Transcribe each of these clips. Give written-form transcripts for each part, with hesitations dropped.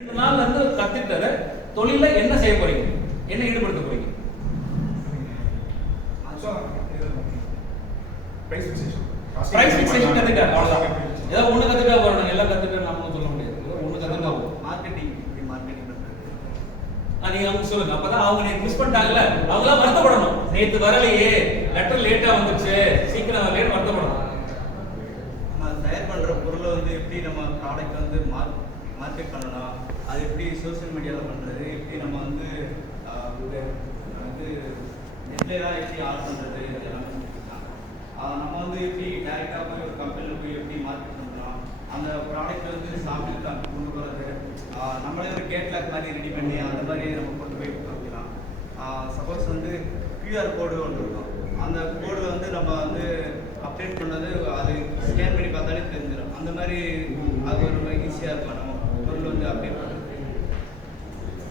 2 நாள்ல இருந்து கத்துக்கிட்டத தொழில என்ன செய்ய போறீங்க? என்ன ஈடுபடுத்த போறீங்க? பிரைஸ் ஃபிக்சேஷன் கத்துக்கிட்டாங்க அவ்வளவுதான். ஏதோ ஒண்ணு கத்துக்கிட்டா போறோம், எல்லாம் கத்துக்கிட்டா நாம சொல்ல முடியாது. ஒண்ணு கத்துக்கிட்டா போதும். மார்க்கெட்டிங் எப்படி மார்க்கெட்டிங் பண்றது? நீங்க அவங்க சொல்லுங்க. அப்பதான் அவங்க நேத்து மிஸ் பண்ணிட்டாங்கல, அவங்கலாம் வருத்தப்படணும். நேத்து வரலையே, லெட்டர் லேட்டா வந்துச்சு, சீக்கிரம் வரலையே வருத்தப்படணும். நம்ம தயார் பண்ற பொருளை எப்படி நம்ம ப்ராடக்ட் மார்க்கெட் பண்ணணும், அது எப்படி சோஷியல் மீடியாவில் பண்றது, எப்படி நம்ம வந்து நெட்லாம் எப்படி ஆட் பண்றது, இதெல்லாம் நம்ம எப்படி டைரெக்டாக போய் ஒரு கம்பெனியில் போய் எப்படி மார்க்கெட் பண்ணலாம், அந்த ப்ராடக்ட் சாப்பிட்டு கொண்டு போகிறது, நம்மளே ஒரு கேட்லாக் மாதிரி ரெடி பண்ணி அந்த மாதிரி நம்ம கொண்டு போய் வைக்கலாம். சப்போஸ் கியூஆர் கோடு ஒன்று இருக்கும், அந்த கோடில் நம்ம அப்டேட் பண்ணது அது ஸ்கேன் பண்ணி பார்த்தாலே தெரிஞ்சிடும். அந்த மாதிரி அது ஒரு ஈஸியாக இருக்கும் நம்ம பொருள் அப்டேட் பண்ணுறது.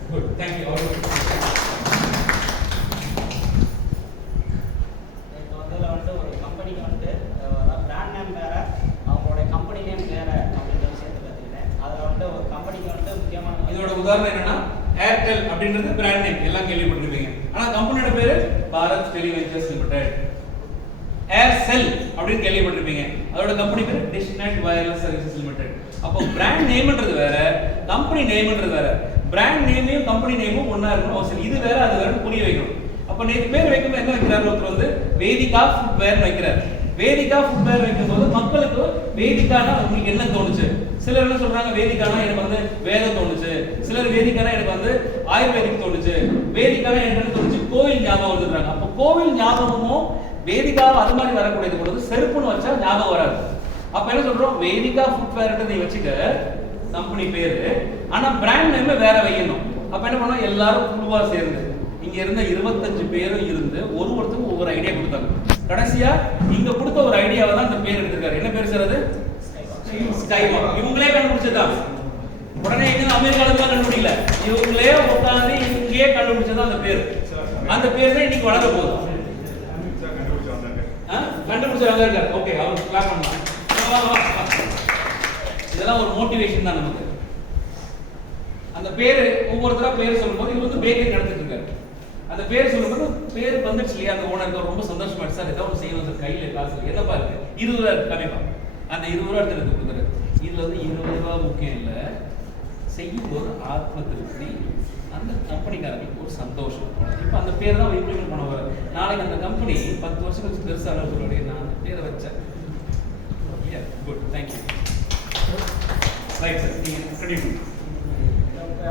Good, thank you. ஒரு கம்பெனிக்கு பிராண்ட் நேம் வேற, அவங்களோட கம்பெனி நேம் வேற அப்படின்ற விஷயத்தை கற்றுக்கிட்டேன். அதில் ஒரு கம்பெனிக்கு முக்கியமான இதோட உதாரணம் என்னன்னா, ஏர்டெல் அப்படின்றது பிராண்ட் நேம், எல்லாம் கேள்விப்பட்டிருப்பீங்க. ஆனா கம்பெனியோட பேரு பாரத் டெலிவெஞ்சர்ஸ் லிமிடெட். ஏர்செல் அப்படின்னு கேள்விப்பட்டிருப்பீங்க, அதோட கம்பெனி பேரு dish net wireless services limited. அப்போ பிராண்ட் நேம்ன்றது வேற, கம்பெனி நேம்ன்றது வேற. பிராண்ட் நேமையும் கம்பெனி நேமும் ஒண்ணா இருக்கணும் அவசியம். இது வேற அது வேற புரிய வைக்கணும். அப்ப நேத்து பேர் வைக்கும்போது என்ன வைக்கிறாரு, ஒருத்தர் வேதிகா ஃபுட்வேர் வைக்கிறார். வேதிகா ஃபுட்வேர் வைக்கும்போது மக்களுக்கு வேதிகானா உங்களுக்கு என்ன தோணுச்சு? சிலர் என்ன சொல்றாங்க, வேதிகானா எனக்கு வேதம் தோணுச்சு, சிலர் வேதிகானா எனக்கு ஆயுர்வேதிக் தோணுச்சு, வேதிகானா எனக்கு என்ன தோணுச்சு, கோவில் ஞாபகம் வந்துடுறாங்க. அப்போ கோவில் ஞாபகமும் வேதிகா அது மாதிரி வரக்கூடியது பொழுது செருப்புன்னு வச்சா ஞாபகம் வராது. அப்ப என்ன சொல்றோம், வேதிகா ஃபுட்வேர் நீ வச்சுக்க கம்பெனி பேரு, ஆனா பிராண்ட் நேம் வேற வைக்கணும். அப்ப என்ன பண்ணோம், எல்லாரும் குழுவா சேர்ந்து இங்க இருந்த 25 பேரும் இருந்து ஒருத்தருக்கு ஒவ்வொரு ஐடியா கொடுத்தாங்க. கடைசியா இங்க கொடுத்த ஒரு ஐடியாவை தான் இந்த பேர் எடுத்திருக்காரு. என்ன பேர் சார் அது? ஸ்கைவாக். இவங்களே கண்டுபிடிச்சதுதான். உடனே எங்க அமெரிக்கால கண்டுபிடிக்கல, இவங்களே உட்கார்ந்து இங்கேயே கண்டுபிடிச்சதான் அந்த பேர். அந்த பேர் தான் இன்னைக்கு வளர போகுது. கண்டுபிடிச்சவங்க இருக்காரு. ஓகே, அவர் கிளாப் பண்ணலாம். இதெல்லாம் ஒரு மோட்டிவேஷன் தான் நமக்கு. அந்த பேரு ஒவ்வொருத்தரா பேர் சொல்லும்போது இவர் பேக்கரி நடத்திட்டு இருக்காரு. அந்த பேர் சொல்லும்போது பேர் வந்துச்சு இல்லையா, அந்த ஓனருக்கு ரொம்ப சந்தோஷமா இருக்கு. சார் ஏதாவது செய்யணும் சார், கையில காசு என்னப்பா இருக்கு, 20 ரூபா இருக்கு, கண்டிப்பா அந்த 20 ரூபா எடுத்து கொடுக்குறாரு. இதுல 20 ரூபா முக்கியம் இல்லை, செய்யும் போது ஆத்ம திருப்தி, அந்த கம்பெனிக்காரங்களுக்கு ஒரு சந்தோஷம். இப்ப அந்த பேர் தான் இம்ப்ளிமெண்ட் பண்ண வர. நாளைக்கு அந்த கம்பெனி 10 வருஷம் கழிச்சு பெருசாக சொல்லுவாங்க, நான் அந்த பேரை வச்சேன். Good, thank you. ரைட் சார், நீங்க கண்டினியூ.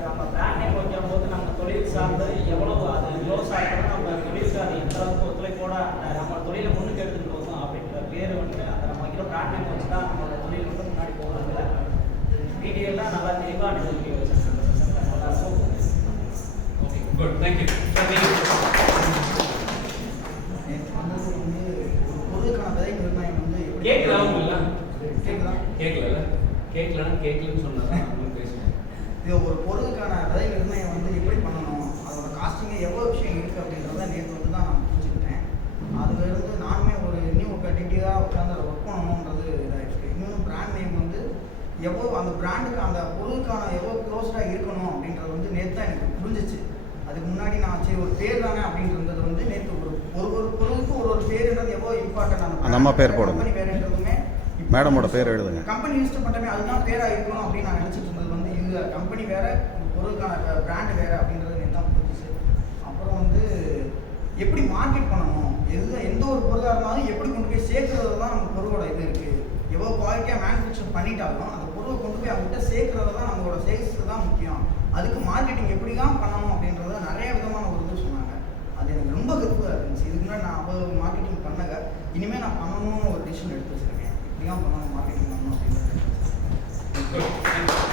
நம்ம பிராண்ட் நேம் வைக்கும் போது நம்ம தொழில் சார்ந்து எவ்வளவு அது க்ளோஸ் ஆகிட்டோம், நம்ம தொழில் சார்ந்து எந்த அளவுக்கு ஒத்துழைப்போட நம்ம தொழிலை முன்னுக்கு எடுத்துட்டு போகணும் அப்படின்ற பேர் அந்த நம்ம வைக்கிற பிராண்ட் நேம் வச்சு தான் நம்மளோட தொழில் முன்னாடி போகிறதுல டீட்டெயிலாக நல்லா தெளிவாக அனுப்பி வச்சிருக்கோம். நல்லா இருக்கும். Okay, good, thank you. கேட்கல அவங்களா? கேட்கல கேட்கலன்னு சொன்னாங்க. இது ஒரு பொருளுக்கான விலை நிர்ணயம் எப்படி பண்ணணும், அதோட காஸ்டிங் எவ்வளோ விஷயம் இருக்குது அப்படின்றத நேற்று தான் நான் புரிஞ்சுக்கிட்டேன். அதுலேருந்து நானுமே இன்னும் ஒரு கண்டிப்பாக உட்காந்து அதை ஒர்க் பண்ணணுன்றது இதாகிடுச்சு. இன்னொன்று பிராண்ட் நேம் எவ்வளோ அந்த பிராண்டுக்கு அந்த பொருளுக்கான எவ்வளோ க்ளோஸ்டாக இருக்கணும் அப்படின்றது நேற்று தான் எனக்கு புரிஞ்சிச்சு. அதுக்கு முன்னாடி நான் சரி ஒரு பேர் தானே அப்படின்றது நேற்று ஒரு பொருளுக்கு ஒரு பேருன்றது எவ்வளோ இம்பார்ட்டன்ட். அந்த நம்ம பேர் போடுங்க, கம்பெனி பேருன்றதுமே மேடமோட பேர் எழுதுங்க. கம்பெனி யூஸ் பண்ணவே அதுதான் பேராக இருக்கணும் அப்படின்னு நான் நினச்சிட்டு இருந்தது. இது கம்பெனி வேற, பொருளுக்கான பிராண்ட் வேற அப்படின்றது எனக்கு தான் புரிஞ்சிச்சு. அப்புறம் எப்படி மார்க்கெட் பண்ணணும், எந்த ஒரு பொருளாக இருந்தாலும் எப்படி கொண்டு போய் சேர்க்கறது தான் நம்ம பொருளோட இது இருக்குது. எவ்வளோ குவாலிட்டியாக மேனுஃபேக்சர் பண்ணிட்டாலும் அந்த பொருளை கொண்டு போய் அவங்ககிட்ட சேர்க்கறது தான் நம்மளோட சேல்ஸ் தான் முக்கியம். அதுக்கு மார்க்கெட்டிங் எப்படி தான் பண்ணணும் அப்படின்றத நிறைய விதமான ஒரு இது சொன்னாங்க. அது எனக்கு ரொம்ப ஹெல்ப்ஃபுல்லாக இருந்துச்சு. இதுக்கு முன்னாடி நான் அவ்வளோ மார்க்கெட்டிங் பண்ணங்க, இனிமேல் நான் பண்ணணும்னு ஒரு டிசிஷன் எடுத்து வச்சுருக்கேன். இப்படி தான் பண்ணணும், மார்க்கெட்டிங் பண்ணணும் அப்படின்னு.